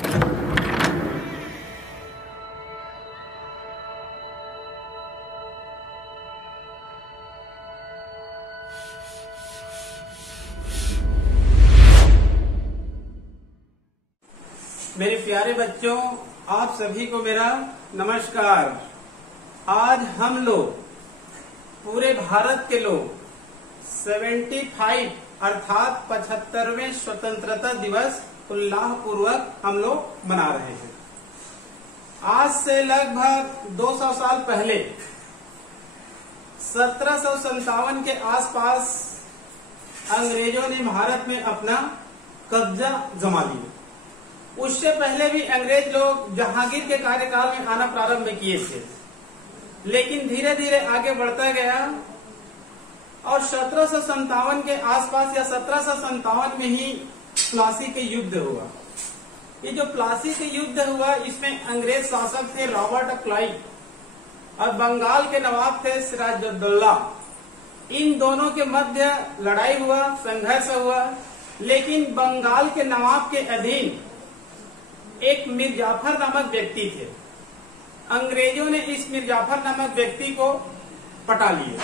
मेरे प्यारे बच्चों, आप सभी को मेरा नमस्कार। आज हम लोग पूरे भारत के लोग 75 अर्थात 75वें स्वतंत्रता दिवस उल्लासपूर्वक हम लोग मना रहे हैं। आज से लगभग 200 साल पहले 1757 के आसपास अंग्रेजों ने भारत में अपना कब्जा जमा लिया। उससे पहले भी अंग्रेज लोग जहांगीर के कार्यकाल में आना प्रारंभ किए थे, लेकिन धीरे धीरे आगे बढ़ता गया और 1757 के आसपास या 1757 में ही प्लासी के युद्ध हुआ। ये जो प्लासी के युद्ध हुआ, इसमें अंग्रेज शासक थे रॉबर्ट क्लाइव और बंगाल के नवाब थे सिराजुद्दौला। इन दोनों के मध्य लड़ाई हुआ, संघर्ष हुआ, लेकिन बंगाल के नवाब के अधीन एक मीर जाफर नामक व्यक्ति थे। अंग्रेजों ने इस मीर जाफर नामक व्यक्ति को पटा लिए,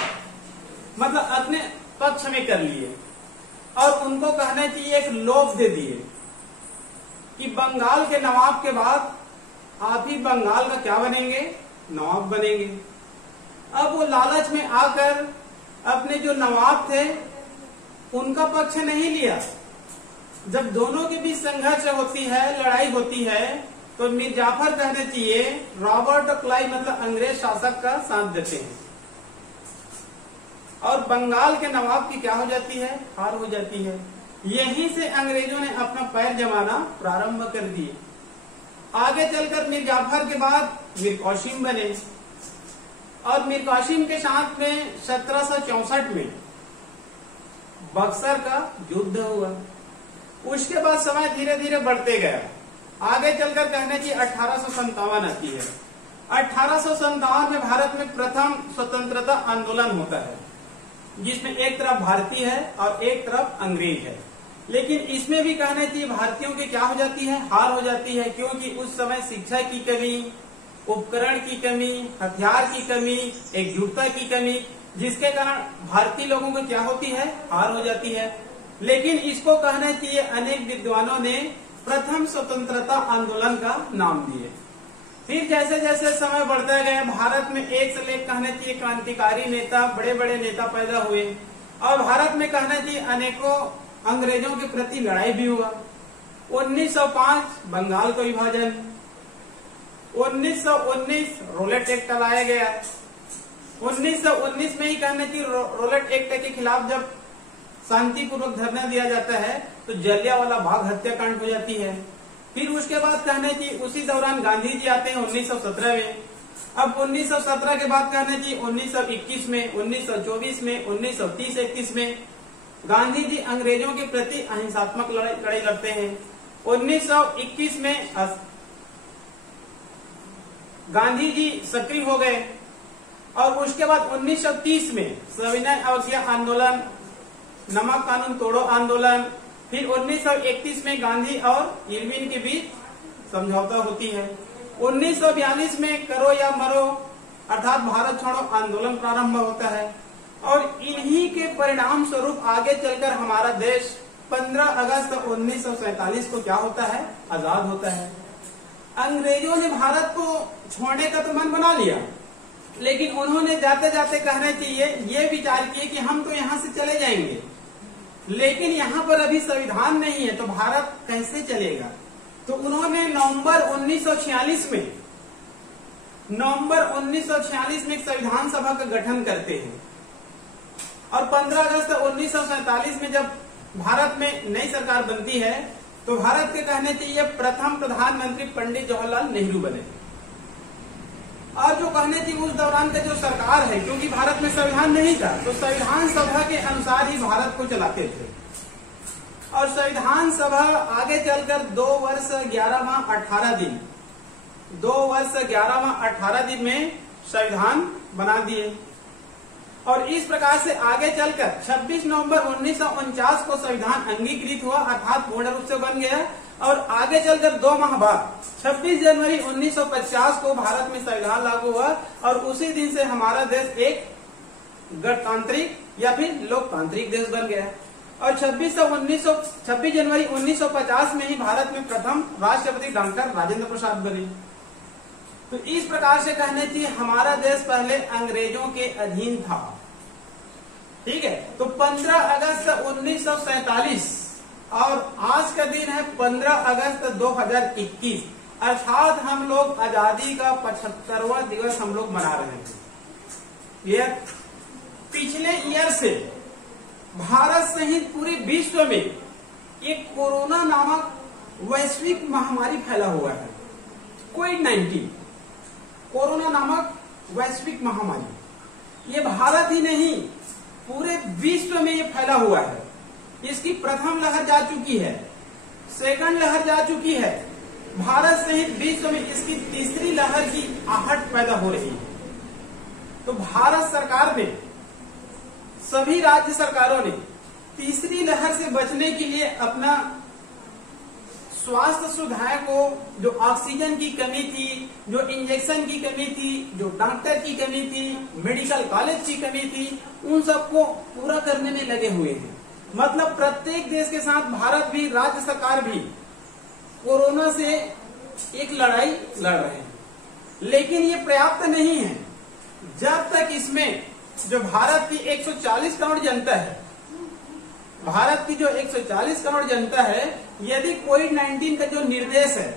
मतलब अपने पक्ष में कर लिए और उनको कहना चाहिए एक लोभ दे दिए कि बंगाल के नवाब के बाद आप ही बंगाल का क्या बनेंगे, नवाब बनेंगे। अब वो लालच में आकर अपने जो नवाब थे उनका पक्ष नहीं लिया। जब दोनों के बीच संघर्ष होती है, लड़ाई होती है, तो मीर जाफर कहना चाहिए रॉबर्ट क्लाइव मतलब अंग्रेज शासक का साथ देते हैं और बंगाल के नवाब की क्या हो जाती है, हार हो जाती है। यहीं से अंग्रेजों ने अपना पैर जमाना प्रारंभ कर दिए। आगे चलकर मीर जाफर के बाद मीर कासिम बने और मीर कासिम के साथ में 1764 में बक्सर का युद्ध हुआ। उसके बाद समय धीरे धीरे बढ़ते गया। आगे चलकर कहने की 1857 आती है। 1857 में भारत में प्रथम स्वतंत्रता आंदोलन होता है, जिसमें एक तरफ भारतीय है और एक तरफ अंग्रेज है। लेकिन इसमें भी कहने चाहिए भारतीयों की क्या हो जाती है, हार हो जाती है, क्योंकि उस समय शिक्षा की कमी, उपकरण की कमी, हथियार की कमी, एकजुटता की कमी, जिसके कारण भारतीय लोगों को क्या होती है, हार हो जाती है। लेकिन इसको कहना चाहिए अनेक विद्वानों ने प्रथम स्वतंत्रता आंदोलन का नाम दिए। फिर जैसे जैसे समय बढ़ता गया, भारत में एक से एक कहना चाहिए क्रांतिकारी नेता, बड़े बड़े नेता पैदा हुए और भारत में कहना चाहिए अनेकों अंग्रेजों के प्रति लड़ाई भी हुआ। 1905 बंगाल का विभाजन, 1919 रोलेट एक्ट लाया गया। 1919 में ही कहना चाहिए रोलेट एक्ट के खिलाफ जब शांतिपूर्वक धरना दिया जाता है तो जलियांवाला बाग हत्याकांड हो जाती है। फिर उसके बाद कहने की उसी दौरान गांधी जी आते हैं 1917 में। अब 1917 के बाद कहने की 1921 में, 1924 में, 1930-31 में गांधी जी अंग्रेजों के प्रति अहिंसात्मक लड़ाई लड़ते हैं। 1921 में गांधी जी सक्रिय हो गए और उसके बाद 1930 में सविनय अवज्ञा आंदोलन, नमक कानून तोड़ो आंदोलन, फिर 1931 में गांधी और इरविन के बीच समझौता होती है। 1942 में करो या मरो अर्थात भारत छोड़ो आंदोलन प्रारंभ होता है और इन्हीं के परिणाम स्वरूप आगे चलकर हमारा देश 15 अगस्त 1947 को क्या होता है, आजाद होता है। अंग्रेजों ने भारत को छोड़ने का तो मन बना लिया, लेकिन उन्होंने जाते जाते कहना चाहिए ये विचार किए कि हम तो यहाँ से चले जाएंगे, लेकिन यहाँ पर अभी संविधान नहीं है तो भारत कैसे चलेगा। तो उन्होंने नवंबर 1946 में एक संविधान सभा का गठन करते हैं और 15 अगस्त 1947 में जब भारत में नई सरकार बनती है तो भारत के कहने चाहिए प्रथम प्रधानमंत्री पंडित जवाहरलाल नेहरू बने। और जो कहने चाहिए उस दौरान का जो सरकार है, क्योंकि भारत में संविधान नहीं था तो संविधान सभा के अनुसार ही भारत को चलाते थे और संविधान सभा आगे चलकर 2 वर्ष 11 माह 18 दिन 2 वर्ष 11 माह 18 दिन में संविधान बना दिए और इस प्रकार से आगे चलकर 26 नवंबर 1949 को संविधान अंगीकृत हुआ, अर्थात पूर्ण रूप से बन गया। और आगे चलकर 2 माह बाद 26 जनवरी 1950 को भारत में संविधान लागू हुआ और उसी दिन से हमारा देश एक गणतांत्रिक या फिर लोकतांत्रिक देश बन गया। और 26 जनवरी 1950 में ही भारत में प्रथम राष्ट्रपति डॉक्टर राजेंद्र प्रसाद बने। तो इस प्रकार से कहने चाहिए हमारा देश पहले अंग्रेजों के अधीन था। ठीक है, तो 15 अगस्त 1947 और आज का दिन है 15 अगस्त 2021, अर्थात हम लोग आजादी का 75वां दिवस हम लोग मना रहे हैं। ये पिछले ईयर से भारत सहित पूरे विश्व में एक कोरोना नामक वैश्विक महामारी फैला हुआ है, कोविड-19 कोरोना नामक वैश्विक महामारी। ये भारत ही नहीं पूरे विश्व में ये फैला हुआ है। इसकी प्रथम लहर जा चुकी है, सेकंड लहर जा चुकी है, भारत सहित विश्व में इसकी तीसरी लहर की आहट पैदा हो रही है। तो भारत सरकार ने, सभी राज्य सरकारों ने तीसरी लहर से बचने के लिए अपना स्वास्थ्य सुविधाएं को, जो ऑक्सीजन की कमी थी, जो इंजेक्शन की कमी थी, जो डॉक्टर की कमी थी, मेडिकल कॉलेज की कमी थी, उन सबको पूरा करने में लगे हुए हैं। मतलब प्रत्येक देश के साथ भारत भी, राज्य सरकार भी कोरोना से एक लड़ाई लड़ रहे हैं, लेकिन ये पर्याप्त नहीं है। जब तक इसमें जो भारत की 140 करोड़ जनता है, भारत की जो 140 करोड़ जनता है, यदि कोविड-19 का जो निर्देश है,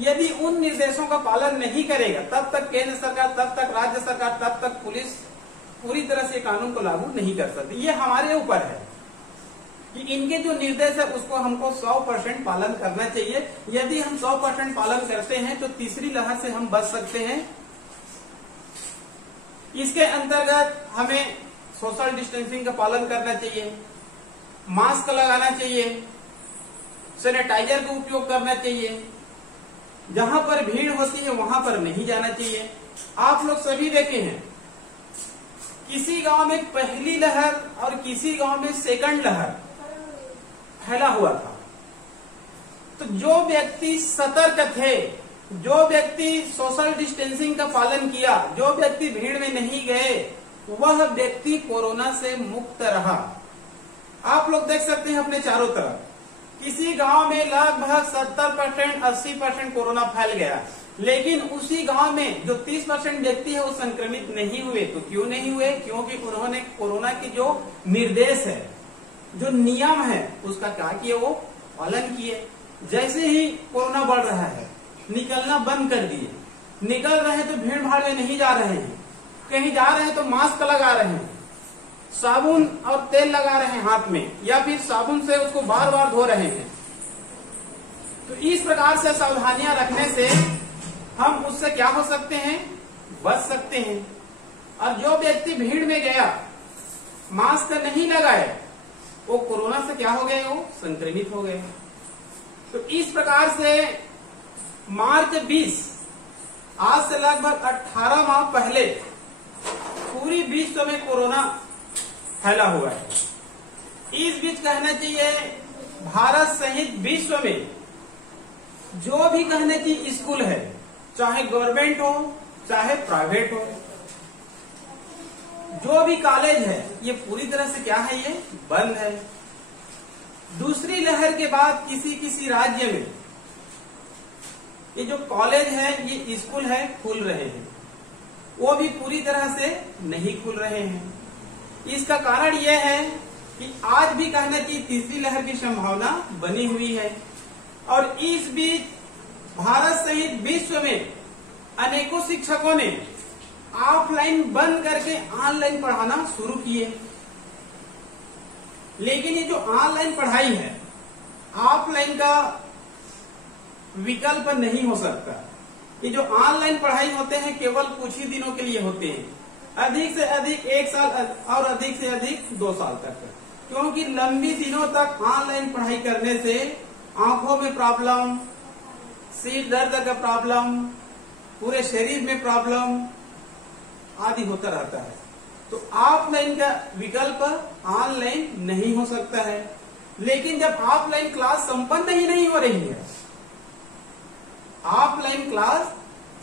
यदि उन निर्देशों का पालन नहीं करेगा, तब तक केंद्र सरकार, तब तक राज्य सरकार, तब तक पुलिस पूरी तरह से कानून को लागू नहीं कर सकती। ये हमारे ऊपर है कि इनके जो निर्देश है उसको हमको 100% पालन करना चाहिए। यदि हम 100% पालन करते हैं तो तीसरी लहर से हम बच सकते हैं। इसके अंतर्गत हमें सोशल डिस्टेंसिंग का पालन करना चाहिए, मास्क लगाना चाहिए, सैनिटाइजर का उपयोग करना चाहिए, जहां पर भीड़ होती है वहां पर नहीं जाना चाहिए। आप लोग सभी देखे हैं, किसी गांव में पहली लहर और किसी गांव में सेकंड लहर फैला हुआ था। तो जो व्यक्ति सतर्क थे, जो व्यक्ति सोशल डिस्टेंसिंग का पालन किया, जो व्यक्ति भीड़ में नहीं गए, वह व्यक्ति कोरोना से मुक्त रहा। आप लोग देख सकते हैं अपने चारों तरफ, किसी गांव में लगभग 70% 80% कोरोना फैल गया, लेकिन उसी गांव में जो 30% व्यक्ति है वो संक्रमित नहीं हुए। तो क्यों नहीं हुए? क्योंकि उन्होंने कोरोना के जो निर्देश है, जो नियम है, उसका क्या किए, वो पालन किए। जैसे ही कोरोना बढ़ रहा है, निकलना बंद कर दिए, निकल रहे हैं तो भीड़ भाड़ में नहीं जा रहे हैं, कहीं जा रहे हैं तो मास्क लगा रहे हैं, साबुन और तेल लगा रहे हैं हाथ में, या फिर साबुन से उसको बार बार धो रहे हैं। तो इस प्रकार से सावधानियां रखने से हम उससे क्या हो सकते हैं, बच सकते हैं। और जो व्यक्ति भीड़ में गया, मास्क नहीं लगाए, वो कोरोना से क्या हो गए, वो संक्रमित हो गए। तो इस प्रकार से मार्च 20, आज से लगभग 18 माह पहले पूरी विश्व में कोरोना फैला हुआ है। इस बीच कहना चाहिए भारत सहित विश्व में जो भी कहने चाहिए स्कूल है, चाहे गवर्नमेंट हो चाहे प्राइवेट हो, जो भी कॉलेज है, ये पूरी तरह से क्या है, ये बंद है। दूसरी लहर के बाद किसी किसी राज्य में ये जो कॉलेज है, ये स्कूल है, खुल रहे हैं, वो भी पूरी तरह से नहीं खुल रहे हैं। इसका कारण यह है कि आज भी कहना चाहिए तीसरी लहर की संभावना बनी हुई है। और इस बीच भारत सहित विश्व में अनेकों शिक्षकों ने ऑफलाइन बंद करके ऑनलाइन पढ़ाना शुरू किए। लेकिन ये जो ऑनलाइन पढ़ाई है, ऑफलाइन का विकल्प नहीं हो सकता। ये जो ऑनलाइन पढ़ाई होते हैं केवल कुछ ही दिनों के लिए होते हैं, अधिक से अधिक 1 साल और अधिक से अधिक 2 साल तक, क्योंकि लंबी दिनों तक ऑनलाइन पढ़ाई करने से आंखों में प्रॉब्लम, सिर दर्द का प्रॉब्लम, पूरे शरीर में प्रॉब्लम आदि होता रहता है। तो ऑफलाइन का विकल्प ऑनलाइन नहीं हो सकता है। लेकिन जब ऑफलाइन क्लास संपन्न ही नहीं हो रही है, ऑफलाइन क्लास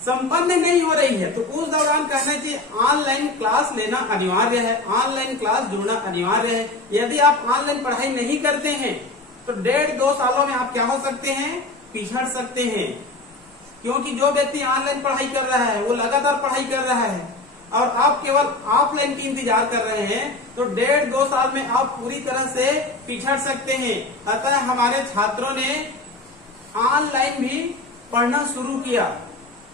संपन्न नहीं हो रही है, तो उस दौरान कहना चाहिए ऑनलाइन क्लास लेना अनिवार्य है, ऑनलाइन क्लास जुड़ना अनिवार्य है। यदि आप ऑनलाइन पढ़ाई नहीं करते हैं तो 1.5-2 सालों में आप क्या हो सकते हैं, पिछड़ सकते हैं। क्योंकि जो व्यक्ति ऑनलाइन पढ़ाई कर रहा है वो लगातार पढ़ाई कर रहा है और आप केवल ऑफलाइन की इंतजार कर रहे हैं, तो 1.5-2 साल में आप पूरी तरह से पिछड़ सकते हैं। अतः हमारे छात्रों ने ऑनलाइन भी पढ़ना शुरू किया।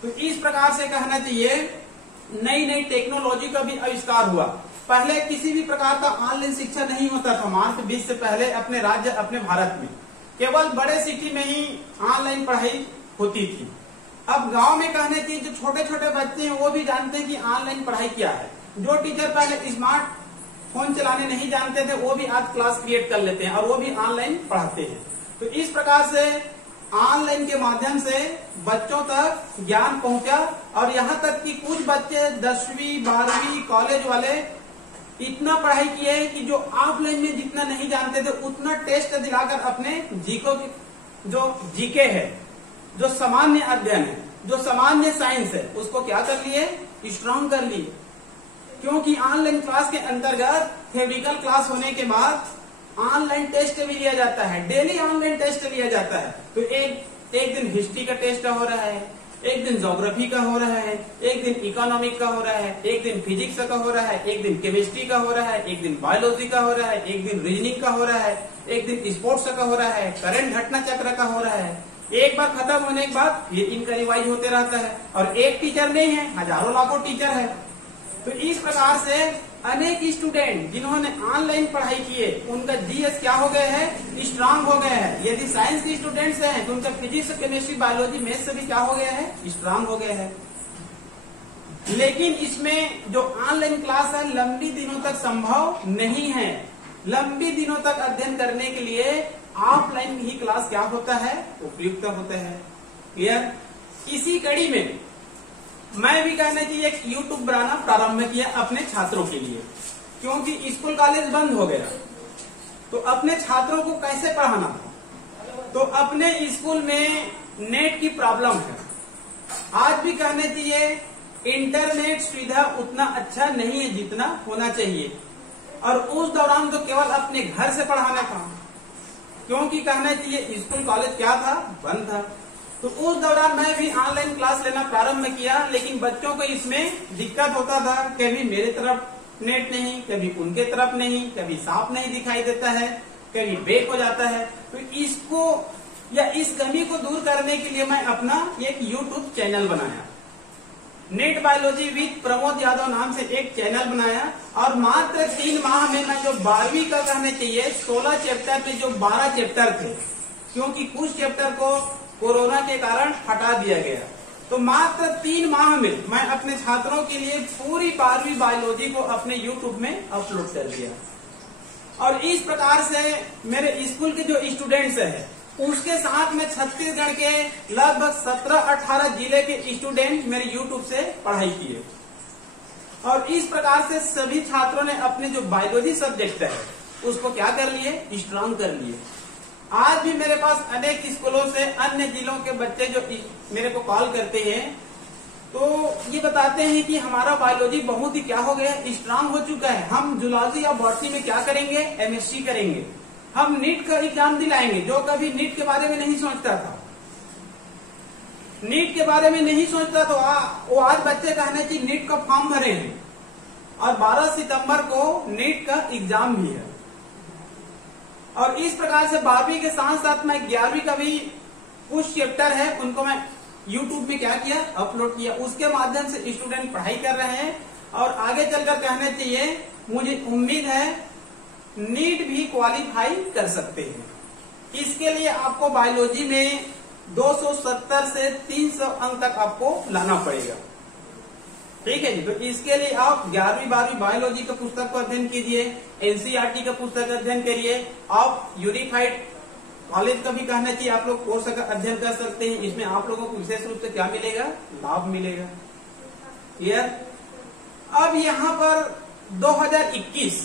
तो इस प्रकार से कहना चाहिए नई नई टेक्नोलॉजी का भी आविष्कार हुआ। पहले किसी भी प्रकार का ऑनलाइन शिक्षा नहीं होता था। मार्च 20 से पहले अपने राज्य, अपने भारत में केवल बड़े सिटी में ही ऑनलाइन पढ़ाई होती थी। अब गांव में कहने की जो छोटे छोटे बच्चे हैं वो भी जानते हैं कि ऑनलाइन पढ़ाई क्या है। जो टीचर पहले स्मार्ट फोन चलाने नहीं जानते थे वो भी आज क्लास क्रिएट कर लेते हैं और वो भी ऑनलाइन पढ़ाते हैं। तो इस प्रकार से ऑनलाइन के माध्यम से बच्चों तक ज्ञान पहुंचा और यहाँ तक कि कुछ बच्चे 10वीं 12वीं कॉलेज वाले इतना पढ़ाई किए कि जो ऑफलाइन में जितना नहीं जानते थे उतना टेस्ट दिलाकर अपने जीके है, जो सामान्य अध्ययन है, जो सामान्य साइंस है, उसको क्या कर लिए, स्ट्रांग कर लिए। क्योंकि ऑनलाइन क्लास के अंतर्गत थ्योरिटिकल क्लास होने के बाद ऑनलाइन टेस्ट भी लिया जाता है, डेली ऑनलाइन टेस्ट लिया जाता है। तो एक दिन हिस्ट्री का टेस्ट हो रहा है, एक दिन ज्योग्राफी का हो रहा है, एक दिन इकोनॉमिक का हो रहा है, एक दिन फिजिक्स का हो रहा है, एक दिन केमिस्ट्री का हो रहा है, एक दिन बायोलॉजी का हो रहा है, एक दिन रीजनिंग का हो रहा है, एक दिन स्पोर्ट्स का हो रहा है, करंट घटना चक्र का हो रहा है। एक बार खत्म होने के बाद ये इनका रिवाइज होते रहता है। और एक टीचर नहीं है, हजारों लाखों टीचर है। तो इस प्रकार से अनेक स्टूडेंट जिन्होंने ऑनलाइन पढ़ाई की है उनका जीएस क्या हो गए हैं, स्ट्रांग हो गए हैं। यदि साइंस के स्टूडेंट्स हैं तो उनका फिजिक्स, केमिस्ट्री, बायोलॉजी, मैथ्स से भी क्या हो गया है, स्ट्रांग हो गए हैं। लेकिन इसमें जो ऑनलाइन क्लास है लंबी दिनों तक संभव नहीं है। लंबी दिनों तक अध्ययन करने के लिए ऑफलाइन ही क्लास क्या होता है, उपयुक्त होता है। क्लियर। इसी कड़ी में मैं भी कहना चाहिए एक यूट्यूब बनाना प्रारंभ किया अपने छात्रों के लिए, क्योंकि स्कूल कॉलेज बंद हो गया। तो अपने छात्रों को कैसे पढ़ाना था, तो अपने स्कूल में नेट की प्रॉब्लम है। आज भी कहना चाहिए इंटरनेट सुविधा उतना अच्छा नहीं है जितना होना चाहिए। और उस दौरान तो केवल अपने घर से पढ़ाना था, क्योंकि कहना चाहिए स्कूल कॉलेज क्या था, बंद था। तो उस दौरान मैं भी ऑनलाइन क्लास लेना प्रारंभ किया, लेकिन बच्चों को इसमें दिक्कत होता था। कभी मेरे तरफ नेट नहीं, कभी उनके तरफ नहीं, कभी साफ नहीं दिखाई देता है, कभी ब्रेक हो जाता है। तो इसको या इस कमी को दूर करने के लिए मैं अपना एक यूट्यूब चैनल बनाया, net biology with Pramod Yadav नाम से एक चैनल बनाया। और मात्र 3 माह में मैं जो 12वीं का कहने चाहिए 16 चैप्टर में जो 12 चैप्टर थे, क्योंकि कुछ चैप्टर को कोरोना के कारण हटा दिया गया, तो मात्र 3 माह में मैं अपने छात्रों के लिए पूरी 12वीं बायोलॉजी को अपने यूट्यूब में अपलोड कर दिया। और इस प्रकार से मेरे स्कूल के जो स्टूडेंट्स हैं उसके साथ में छत्तीसगढ़ के लगभग 17-18 जिले के स्टूडेंट मेरे यूट्यूब से पढ़ाई किए। और इस प्रकार से सभी छात्रों ने अपने जो बायोलॉजी सब्जेक्ट है उसको क्या कर लिए, स्ट्रांग कर लिए। आज भी मेरे पास अनेक स्कूलों से अन्य जिलों के बच्चे जो मेरे को कॉल करते हैं तो ये बताते हैं कि हमारा बायोलॉजी बहुत ही क्या हो गया, स्ट्रांग हो चुका है। हम जूलॉजी या बॉटनी में क्या करेंगे, एमएससी करेंगे, हम नीट का एग्जाम दिलाएंगे। जो कभी नीट के बारे में नहीं सोचता था, नीट के बारे में नहीं सोचता तो वो आज बच्चे कहने की नीट का फॉर्म भरे हैं और 12 सितंबर को नीट का एग्जाम भी है। और इस प्रकार से 12वीं के साथ साथ मैं 11वीं का भी कुछ चैप्टर है उनको मैं यूट्यूब में क्या किया, अपलोड किया। उसके माध्यम से स्टूडेंट पढ़ाई कर रहे हैं और आगे चलकर कहना चाहिए मुझे उम्मीद है नीट भी क्वालिफाई कर सकते हैं। इसके लिए आपको बायोलॉजी में 270 से 300 अंक तक आपको लाना पड़ेगा। ठीक है जी। तो इसके लिए आप 11वीं 12वीं बायोलॉजी का पुस्तक को अध्ययन कीजिए, एनसीईआरटी का पुस्तक अध्ययन करिए, आप यूनिफाइड कॉलेज का भी कहना चाहिए आप लोग कोर्स का अध्ययन कर सकते हैं। इसमें आप लोगों को विशेष रूप से क्या मिलेगा, लाभ मिलेगा। क्लियर। अब यहाँ पर 2021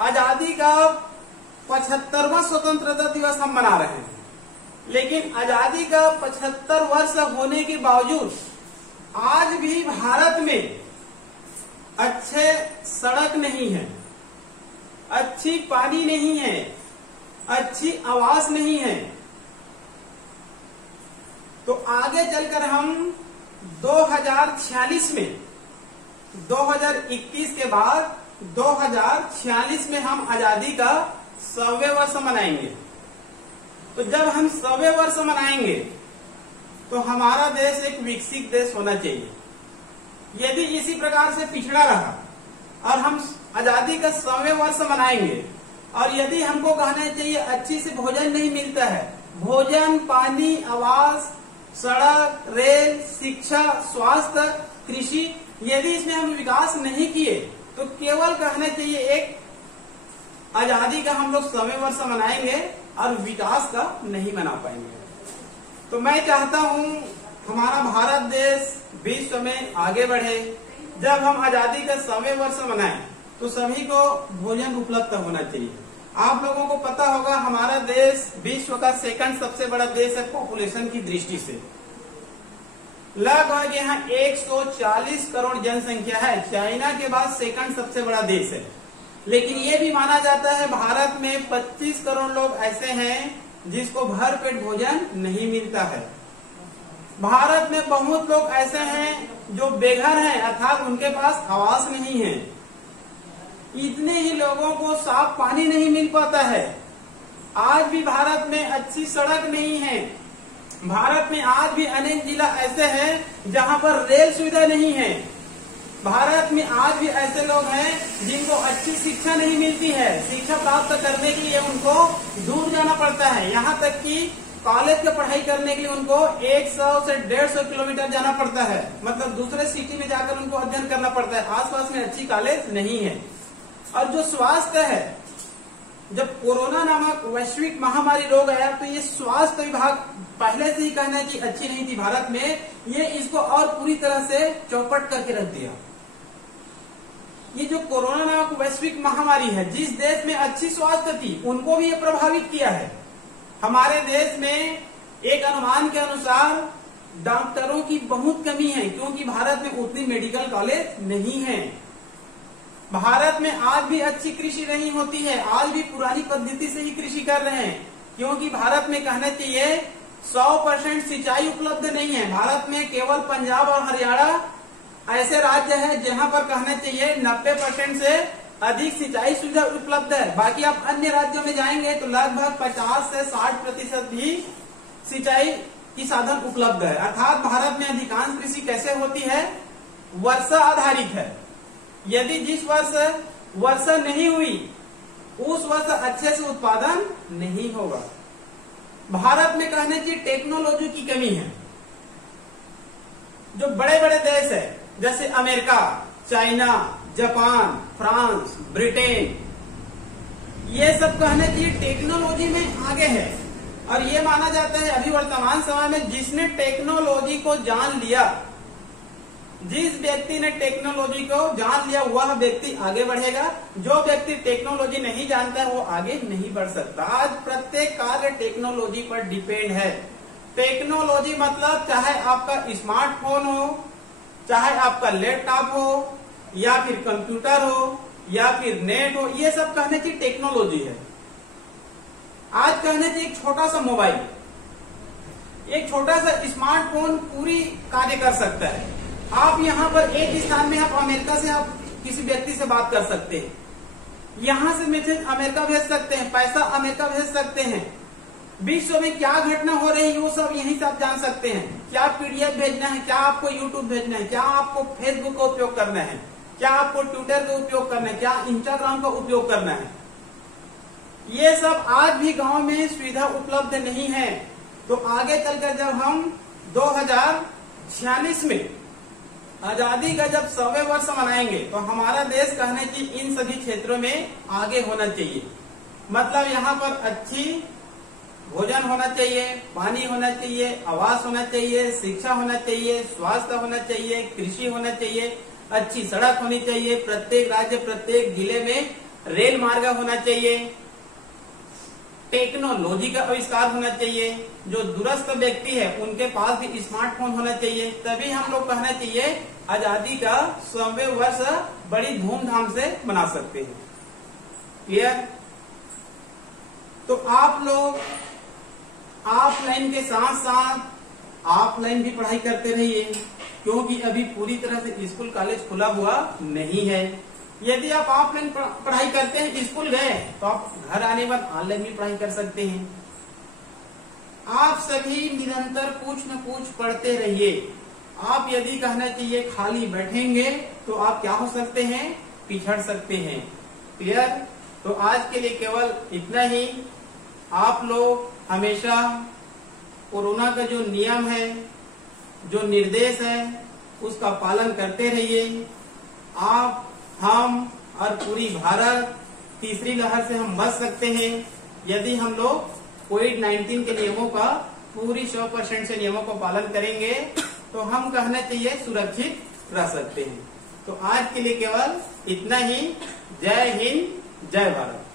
आजादी का 75वां स्वतंत्रता दिवस हम मना रहे हैं, लेकिन आजादी का 75 वर्ष होने के बावजूद आज भी भारत में अच्छे सड़क नहीं है, अच्छी पानी नहीं है, अच्छी आवास नहीं है। तो आगे चलकर हम 2046 में, 2021 के बाद 2046 में हम आजादी का 100वें वर्ष मनाएंगे। तो जब हम 100वें वर्ष मनाएंगे तो हमारा देश एक विकसित देश होना चाहिए। यदि इसी प्रकार से पिछड़ा रहा और हम आजादी का 100वें वर्ष मनाएंगे और यदि हमको कहना चाहिए अच्छी से भोजन नहीं मिलता है, भोजन, पानी, आवास, सड़क, रेल, शिक्षा, स्वास्थ्य, कृषि, यदि इसमें हम विकास नहीं किए तो केवल कहना चाहिए एक आजादी का हम लोग 100वें वर्ष मनाएंगे और विकास का नहीं मना पाएंगे। तो मैं चाहता हूं हमारा भारत देश विश्व में आगे बढ़े। जब हम आजादी का 100वें वर्ष मनाएं तो सभी को भोजन उपलब्ध होना चाहिए। आप लोगों को पता होगा हमारा देश विश्व का सेकंड सबसे बड़ा देश है पॉपुलेशन की दृष्टि से। लगभग यहाँ 140 करोड़ जनसंख्या है, चाइना के बाद सेकंड सबसे बड़ा देश है। लेकिन ये भी माना जाता है भारत में 25 करोड़ लोग ऐसे हैं जिसको भर पेट भोजन नहीं मिलता है। भारत में बहुत लोग ऐसे हैं जो बेघर हैं, अर्थात उनके पास आवास नहीं है। इतने ही लोगों को साफ पानी नहीं मिल पाता है। आज भी भारत में अच्छी सड़क नहीं है। भारत में आज भी अनेक जिला ऐसे हैं जहां पर रेल सुविधा नहीं है। भारत में आज भी ऐसे लोग हैं जिनको अच्छी शिक्षा नहीं मिलती है। शिक्षा प्राप्त करने के लिए उनको दूर जाना पड़ता है। यहाँ तक कि कॉलेज की पढ़ाई करने के लिए उनको 100 से 150 किलोमीटर जाना पड़ता है, मतलब दूसरे सिटी में जाकर उनको अध्ययन करना पड़ता है। आसपास में अच्छी कॉलेज नहीं है। और जो स्वास्थ्य है, जब कोरोना नामक वैश्विक महामारी रोग आया तो ये स्वास्थ्य विभाग पहले से ही कहना कि अच्छी नहीं थी भारत में, ये इसको और पूरी तरह से चौपट करके रख दिया। ये जो कोरोना नामक वैश्विक महामारी है, जिस देश में अच्छी स्वास्थ्य थी उनको भी ये प्रभावित किया है। हमारे देश में एक अनुमान के अनुसार डॉक्टरों की बहुत कमी है, क्योंकि भारत में उतनी मेडिकल कॉलेज नहीं है। भारत में आज भी अच्छी कृषि नहीं होती है। आज भी पुरानी पद्धति से ही कृषि कर रहे हैं, क्योंकि भारत में कहना चाहिए 100% सिंचाई उपलब्ध नहीं है। भारत में केवल पंजाब और हरियाणा ऐसे राज्य है जहां पर कहना चाहिए 90% से अधिक सिंचाई सुविधा उपलब्ध है। बाकी आप अन्य राज्यों में जाएंगे तो लगभग 50 से 60% भी सिंचाई की साधन उपलब्ध है। अर्थात भारत में अधिकांश कृषि कैसे होती है? वर्षा आधारित है। यदि जिस वर्ष वर्षा नहीं हुई उस वर्ष अच्छे से उत्पादन नहीं होगा। भारत में कहने चाहिए टेक्नोलॉजी की कमी है। जो बड़े बड़े देश है जैसे America, China, Japan, France, Britain, ये सब कहने चाहिए टेक्नोलॉजी में आगे है। और ये माना जाता है अभी वर्तमान समय में जिसने टेक्नोलॉजी को जान लिया, जिस व्यक्ति ने टेक्नोलॉजी को जान लिया वह व्यक्ति आगे बढ़ेगा। जो व्यक्ति टेक्नोलॉजी नहीं जानता है वो आगे नहीं बढ़ सकता। आज प्रत्येक कार्य टेक्नोलॉजी पर डिपेंड है। टेक्नोलॉजी मतलब चाहे आपका स्मार्टफोन हो, चाहे आपका लैपटॉप हो, या फिर कंप्यूटर हो, या फिर नेट हो, ये सब कहने की टेक्नोलॉजी है। आज कहने की एक छोटा सा मोबाइल, एक छोटा सा स्मार्टफोन पूरी कार्य कर सकता है। आप यहाँ पर एक स्थान में आप अमेरिका से आप किसी व्यक्ति से बात कर सकते हैं, यहाँ से मैसेज अमेरिका भेज सकते हैं, पैसा अमेरिका भेज सकते हैं। विश्व में क्या घटना हो रही है वो सब यहीं से आप जान सकते हैं। क्या पीडीएफ भेजना है, क्या आपको यूट्यूब भेजना है, क्या आपको फेसबुक का उपयोग करना है, क्या आपको ट्विटर का उपयोग करना है, क्या इंस्टाग्राम का उपयोग करना है, ये सब आज भी गांव में सुविधा उपलब्ध नहीं है। तो आगे चलकर जब हम 2046 में आजादी का जब 100वें वर्ष मनाएंगे तो हमारा देश कहने की इन सभी क्षेत्रों में आगे होना चाहिए। मतलब यहाँ पर अच्छी भोजन होना चाहिए, पानी होना चाहिए, आवास होना चाहिए, शिक्षा होना चाहिए, स्वास्थ्य होना चाहिए, कृषि होना चाहिए। अच्छी सड़क होनी चाहिए, प्रत्येक राज्य प्रत्येक जिले में रेल मार्ग होना चाहिए, टेक्नोलॉजी का आविष्कार होना चाहिए, जो दूरस्थ व्यक्ति है उनके पास भी स्मार्टफोन होना चाहिए, तभी हम लोग कहना चाहिए आजादी का 100वें वर्ष बड़ी धूमधाम से मना सकते हैं। क्लियर? तो आप लोग ऑफलाइन के साथ साथ ऑफलाइन भी पढ़ाई करते रहिए, क्योंकि अभी पूरी तरह से स्कूल कॉलेज खुला हुआ नहीं है। यदि आप ऑफलाइन पढ़ाई करते हैं, स्कूल गए, तो आप घर आने के बाद ऑनलाइन भी पढ़ाई कर सकते हैं। आप सभी निरंतर कुछ न कुछ पढ़ते रहिए। आप यदि कहना चाहिए खाली बैठेंगे तो आप क्या हो सकते हैं, पिछड़ सकते हैं। क्लियर? तो आज के लिए केवल इतना ही। आप लोग हमेशा कोरोना का जो नियम है, जो निर्देश है, उसका पालन करते रहिए। आप, हम और पूरी भारत तीसरी लहर से हम बच सकते हैं यदि हम लोग कोविड-19 के नियमों का पूरी 100% से नियमों का पालन करेंगे, तो हम कहना चाहिए सुरक्षित रह सकते हैं। तो आज के लिए केवल इतना ही। जय हिंद, जय भारत।